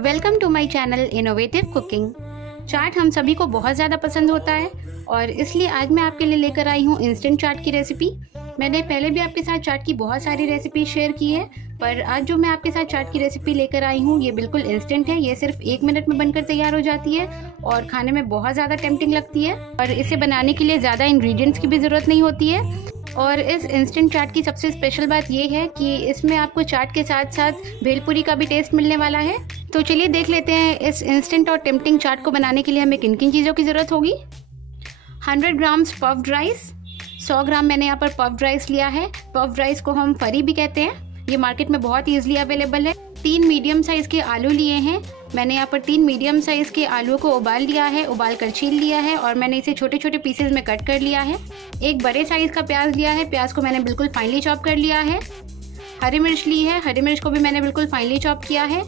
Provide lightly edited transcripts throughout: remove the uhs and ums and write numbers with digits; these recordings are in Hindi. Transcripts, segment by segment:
Welcome to my channel innovative cooking. Chaat हम सभी को बहुत ज़्यादा पसंद होता है और इसलिए आज मैं आपके लिए लेकर आई हूँ इंस्टेंट चाट की रेसिपी। मैंने पहले भी आपके साथ चाट की बहुत सारी रेसिपी शेयर की है, पर आज जो मैं आपके साथ चाट की रेसिपी लेकर आई हूँ ये बिल्कुल इंस्टेंट है। ये सिर्फ 1 मिनट में बनकर तैयार हो जाती है और खाने में बहुत ज़्यादा टेम्पटिंग लगती है और इसे बनाने के लिए ज़्यादा इंग्रेडिएंट्स की भी ज़रूरत नहीं होती है। और इस इंस्टेंट चाट की सबसे स्पेशल बात ये है कि इसमें आपको चाट के साथ साथ भेलपुरी का भी टेस्ट मिलने वाला है। तो चलिए देख लेते हैं इस इंस्टेंट और टेम्पटिंग चाट को बनाने के लिए हमें किन किन चीज़ों की ज़रूरत होगी। 100 ग्राम्स पफ्ड राइस, 100 ग्राम मैंने यहाँ पर पफ्ड राइस लिया है। पफ्ड राइस को हम फरी भी कहते हैं, ये मार्केट में बहुत ईजिली अवेलेबल है। 3 मीडियम साइज़ के आलू लिए हैं। मैंने यहाँ पर 3 मीडियम साइज़ के आलू को उबाल लिया है, उबाल कर छील लिया है और मैंने इसे छोटे छोटे पीसेज में कट कर लिया है। एक बड़े साइज़ का प्याज लिया है, प्याज को मैंने बिल्कुल फाइनली चॉप कर लिया है। हरी मिर्च ली है, हरी मिर्च को भी मैंने बिल्कुल फाइनली चॉप किया है।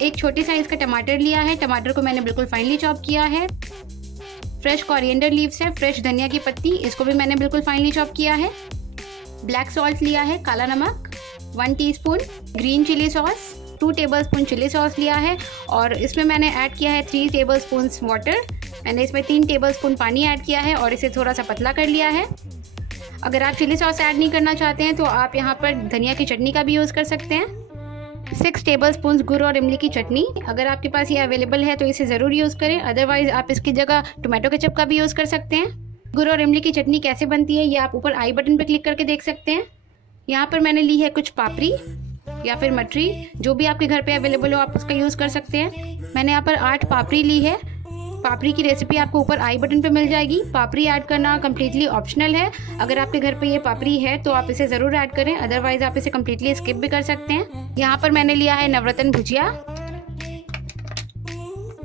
एक छोटे साइज़ का टमाटर लिया है, टमाटर को मैंने बिल्कुल फाइनली चॉप किया है। फ्रेश कोरिएंडर लीव्स है, फ्रेश धनिया की पत्ती, इसको भी मैंने बिल्कुल फाइनली चॉप किया है। ब्लैक सॉल्ट लिया है, काला नमक 1 teaspoon, green chilli sauce 2 tablespoon chilli sauce लिया है और इसमें मैंने ऐड किया है 3 टेबलस्पून वाटर। मैंने इसमें 3 टेबलस्पून पानी ऐड किया है और इसे थोड़ा सा पतला कर लिया है। अगर आप चिली सॉस ऐड नहीं करना चाहते हैं तो आप यहाँ पर धनिया की चटनी का भी यूज़ कर सकते हैं। 6 टेबलस्पून गुड़ और इमली की चटनी, अगर आपके पास ये अवेलेबल है तो इसे ज़रूर यूज़ करें, अदरवाइज़ आप इसकी जगह टोमेटो केचप का भी यूज़ कर सकते हैं। गुड़ और इमली की चटनी कैसे बनती है ये आप ऊपर आई बटन पर क्लिक करके देख सकते हैं। यहाँ पर मैंने ली है कुछ पापड़ी या फिर मटरी, जो भी आपके घर पे अवेलेबल हो आप उसका यूज़ कर सकते हैं। मैंने यहाँ पर 8 पापड़ी ली है। पापड़ी की रेसिपी आपको ऊपर आई बटन पे मिल जाएगी। पापड़ी ऐड करना कम्प्लीटली ऑप्शनल है, अगर आपके घर पे ये पापड़ी है तो आप इसे ज़रूर ऐड करें, अदरवाइज आप इसे कम्प्लीटली स्किप भी कर सकते हैं। यहाँ पर मैंने लिया है नवरत्न भुजिया,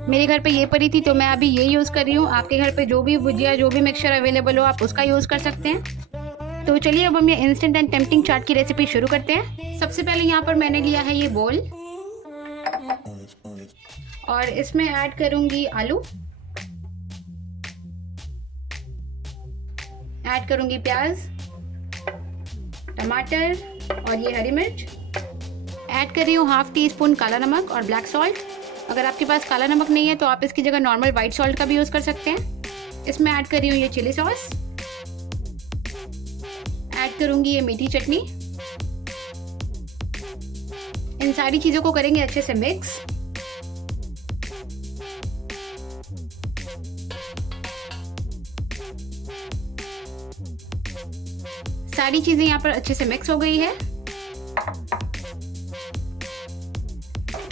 मेरे घर पे ये पड़ी थी तो मैं अभी ये यूज़ कर रही हूँ। आपके घर पे जो भी भुजिया जो भी मिक्सचर अवेलेबल हो आप उसका यूज़ कर सकते हैं। तो चलिए अब हम ये इंस्टेंट एंड टेम्पटिंग चाट की रेसिपी शुरू करते हैं। सबसे पहले यहाँ पर मैंने लिया है ये बोल और इसमें ऐड करूँगी आलू, ऐड करूँगी प्याज, टमाटर और ये हरी मिर्च। ऐड कर रही हूँ 1/2 टीस्पून काला नमक और ब्लैक सॉल्ट। अगर आपके पास काला नमक नहीं है तो आप इसकी जगह नॉर्मल वाइट सॉल्ट का भी यूज़ कर सकते हैं। इसमें ऐड कर रही हूँ ये चिली सॉस, ऐड करूँगी ये मीठी चटनी। इन सारी चीज़ों को करेंगे अच्छे से मिक्स। सारी चीज़ें यहाँ पर अच्छे से मिक्स हो गई है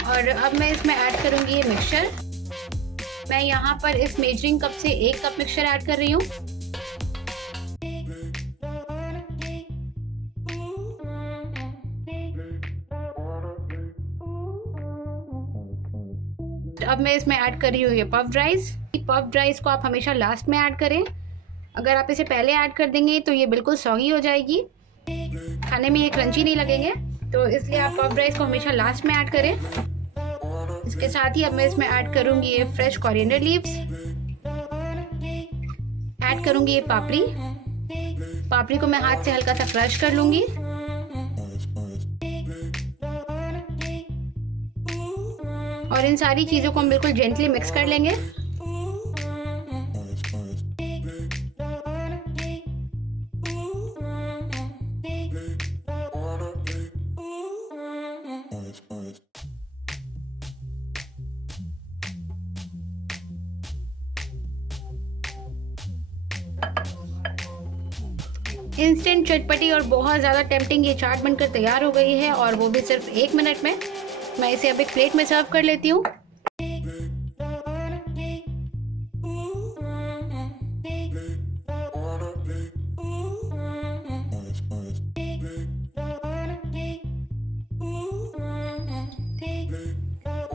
और अब मैं इसमें ऐड करूँगी ये मिक्सचर। मैं यहाँ पर इस मेजरिंग कप से 1 कप मिक्सचर ऐड कर रही हूँ। अब मैं इसमें ऐड कर रही हूँ ये पफ्ड राइस। पफ्ड राइस को आप हमेशा लास्ट में ऐड करें, अगर आप इसे पहले ऐड कर देंगे तो ये बिल्कुल सॉगी हो जाएगी, खाने में ये क्रंची नहीं लगेंगे, तो इसलिए आप पफ्ड राइस को हमेशा लास्ट में ऐड करें। इसके साथ ही अब मैं इसमें ऐड करूँगी ये फ्रेश कोरिएंडर लीव्स, ऐड करूँगी ये पापड़ी। पापड़ी को मैं हाथ से हल्का सा क्रश कर लूँगी और इन सारी चीज़ों को हम बिल्कुल जेंटली मिक्स कर लेंगे। इंस्टेंट चटपटी और बहुत ज़्यादा टेम्पटिंग ये चाट बनकर तैयार हो गई है और वो भी सिर्फ 1 मिनट में। मैं इसे अब एक प्लेट में सर्व कर लेती हूँ।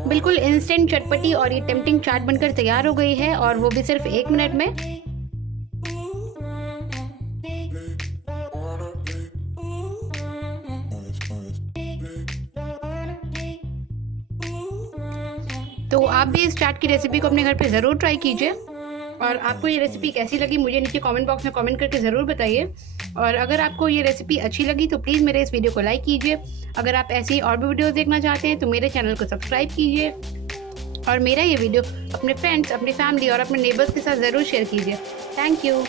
बिल्कुल इंस्टेंट चटपटी और ये टेम्पटिंग चाट बनकर तैयार हो गई है और वो भी सिर्फ 1 मिनट में। तो आप भी इस चाट की रेसिपी को अपने घर पे ज़रूर ट्राई कीजिए और आपको ये रेसिपी कैसी लगी मुझे नीचे कमेंट बॉक्स में कमेंट करके ज़रूर बताइए। और अगर आपको ये रेसिपी अच्छी लगी तो प्लीज़ मेरे इस वीडियो को लाइक कीजिए। अगर आप ऐसी और भी वीडियोज़ देखना चाहते हैं तो मेरे चैनल को सब्सक्राइब कीजिए और मेरा ये वीडियो अपने फ्रेंड्स, अपनी फैमिली और अपने नेबर्स के साथ ज़रूर शेयर कीजिए। Thank you.